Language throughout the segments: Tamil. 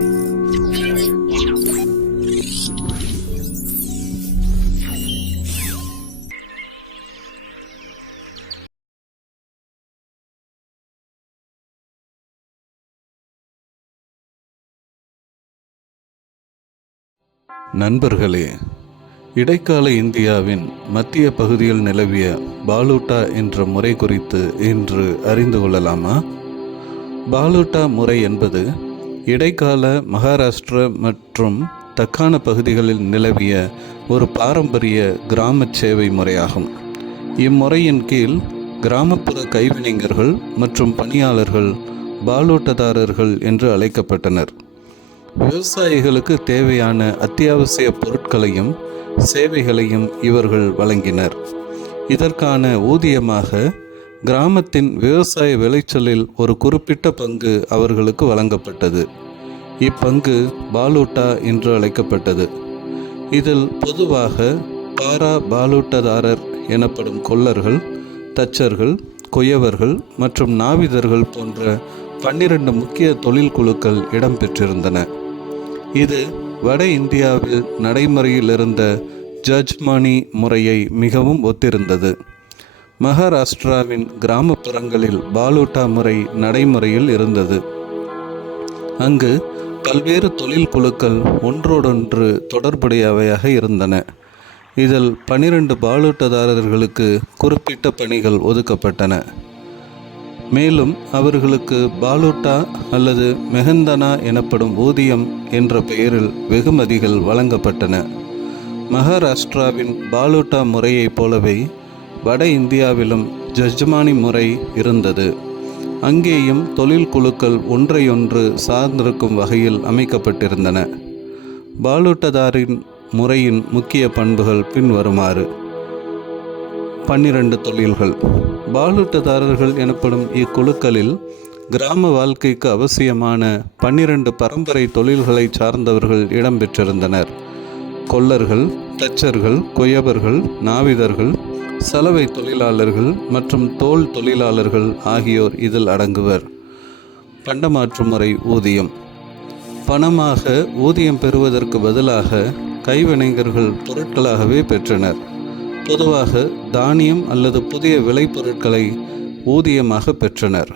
நண்பர்களே, இடைக்கால இந்தியாவின் மத்திய பகுதியில் நிலவிய பாலூட்டா என்ற முறை குறித்து இன்று அறிந்து கொள்ளலாமா? பாலூட்டா முறை என்பது இடைக்கால மகாராஷ்டிரா மற்றும் தக்கான பகுதிகளில் நிலவிய ஒரு பாரம்பரிய கிராம சேவை முறையாகும். இம்முறையின் கீழ் கிராமப்புற கைவினைஞர்கள் மற்றும் பணியாளர்கள் பாலூட்டதாரர்கள் என்று அழைக்கப்பட்டனர். விவசாயிகளுக்கு தேவையான அத்தியாவசிய பொருட்களையும் சேவைகளையும் இவர்கள் வழங்கினர். இதற்கான ஊதியமாக கிராமத்தின் விவசாய விளைச்சலில் ஒரு குறிப்பிட்ட பங்கு அவர்களுக்கு வழங்கப்பட்டது. இப்பங்கு பாலூட்டா என்று அழைக்கப்பட்டது. இதில் பொதுவாக பாரா பாலூட்டதாரர் எனப்படும் கொல்லர்கள், தச்சர்கள், குயவர்கள் மற்றும் நாவிதர்கள் போன்ற 12 முக்கிய தொழில் குழுக்கள் இடம்பெற்றிருந்தன. இது வட இந்தியாவில் நடைமுறையில் இருந்த ஜட்ஜ்மானி முறையை மிகவும் ஒத்திருந்தது. மகாராஷ்டிராவின் கிராமப்புறங்களில் பாலூட்டா முறை நடைமுறையில் இருந்தது. அங்கு பல்வேறு தொழில் குழுக்கள் ஒன்றோடொன்று தொடர்புடையவையாக இருந்தன. இதில் 12 பாலூட்டதாரர்களுக்கு குறிப்பிட்ட பணிகள் ஒதுக்கப்பட்டன. மேலும் அவர்களுக்கு பாலூட்டா அல்லது மெஹந்தனா எனப்படும் ஊதியம் என்ற பெயரில் வெகுமதிகள் வழங்கப்பட்டன. மகாராஷ்டிராவின் பாலூட்டா முறையைப் போலவே வட இந்தியாவிலும் ஜட்ஜ்மானி முறை இருந்தது. அங்கேயும் தொழில் குழுக்கள் ஒன்றையொன்று சார்ந்திருக்கும் வகையில் அமைக்கப்பட்டிருந்தன. பாலூட்டதாரின் முறையின் முக்கிய பண்புகள் பின்வருமாறு. 12 தொழில்கள். பாலூட்டதாரர்கள் எனப்படும் இக்குழுக்களில் கிராம வாழ்க்கைக்கு அவசியமான 12 பரம்பரை தொழில்களை சார்ந்தவர்கள் இடம்பெற்றிருந்தனர். கொல்லர்கள், தச்சர்கள், குயவர்கள், நாவிதர்கள், சலவை தொழிலாளர்கள் மற்றும் தோல் தொழிலாளர்கள் ஆகியோர் இதில் அடங்குவர். பண்டமாற்று முறை ஊதியம். பணமாக ஊதியம் பெறுவதற்கு பதிலாக கைவினைஞர்கள் பொருட்களாகவே பெற்றனர். பொதுவாக தானியம் அல்லது புதிய விளைபொருட்களை ஊதியமாக பெற்றனர்.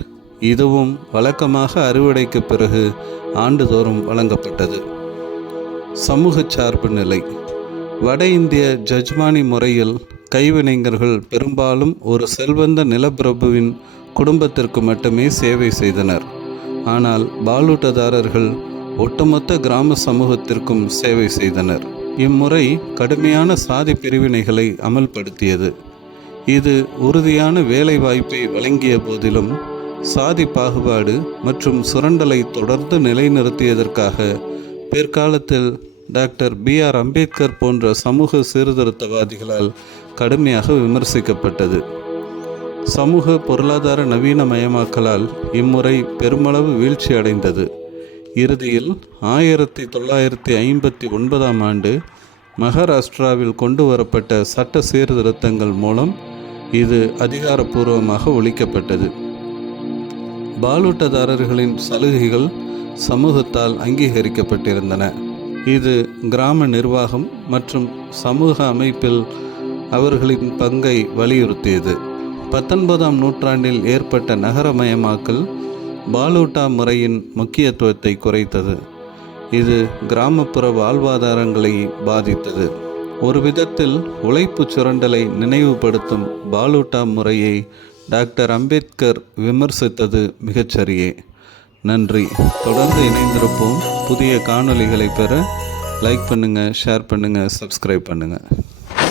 இதுவும் வழக்கமாக அறுவடைக்கு பிறகு ஆண்டுதோறும் வழங்கப்பட்டது. சமூக சார்பு நிலை. வட இந்திய ஜட்ஜ்மானி முறையில் கைவினைஞர்கள் பெரும்பாலும் ஒரு செல்வந்த நிலப்பிரபுவின் குடும்பத்திற்கு மட்டுமே சேவை செய்தனர். ஆனால் பாலூட்டதாரர்கள் ஒட்டுமொத்த கிராம சமூகத்திற்கும் சேவை செய்தனர். இம்முறை கடுமையான சாதி பிரிவினைகளை அமல்படுத்தியது. இது உறுதியான வேலை வாய்ப்பை வழங்கிய போதிலும் சாதி பாகுபாடு மற்றும் சுரண்டலை தொடர்ந்து நிலைநிறுத்தியதற்காக பிற்காலத்தில் டாக்டர் B.R. அம்பேத்கர் போன்ற சமூக சீர்திருத்தவாதிகளால் கடுமையாக விமர்சிக்கப்பட்டது. சமூக பொருளாதார நவீனமயமாக்கலால் இம்முறை பெருமளவு வீழ்ச்சி அடைந்தது. இறுதியில் 1959ஆம் ஆண்டு மகாராஷ்டிராவில் கொண்டு வரப்பட்ட சட்ட சீர்திருத்தங்கள் மூலம் இது அதிகாரப்பூர்வமாக ஒழிக்கப்பட்டது. பாலூட்டதாரர்களின் சலுகைகள் சமூகத்தால் அங்கீகரிக்கப்பட்டிருந்தன. இது கிராம நிர்வாகம் மற்றும் சமூக அமைப்பில் அவர்களின் பங்கை வலியுறுத்தியது. 19ஆம் நூற்றாண்டில் ஏற்பட்ட நகரமயமாக்கல் பாலூட்டா முறையின் முக்கியத்துவத்தை குறைத்தது. இது கிராமப்புற வாழ்வாதாரங்களை பாதித்தது. ஒரு விதத்தில் உழைப்பு சுரண்டலை நினைவுபடுத்தும் பாலூட்டா முறையை டாக்டர் அம்பேத்கர் விமர்சித்தது மிகச்சரியே. நன்றி. தொடர்ந்து இணைந்திருப்போம். புதிய காணொளிகளை பெற லைக் பண்ணுங்கள், ஷேர் பண்ணுங்கள், சப்ஸ்கிரைப் பண்ணுங்கள்.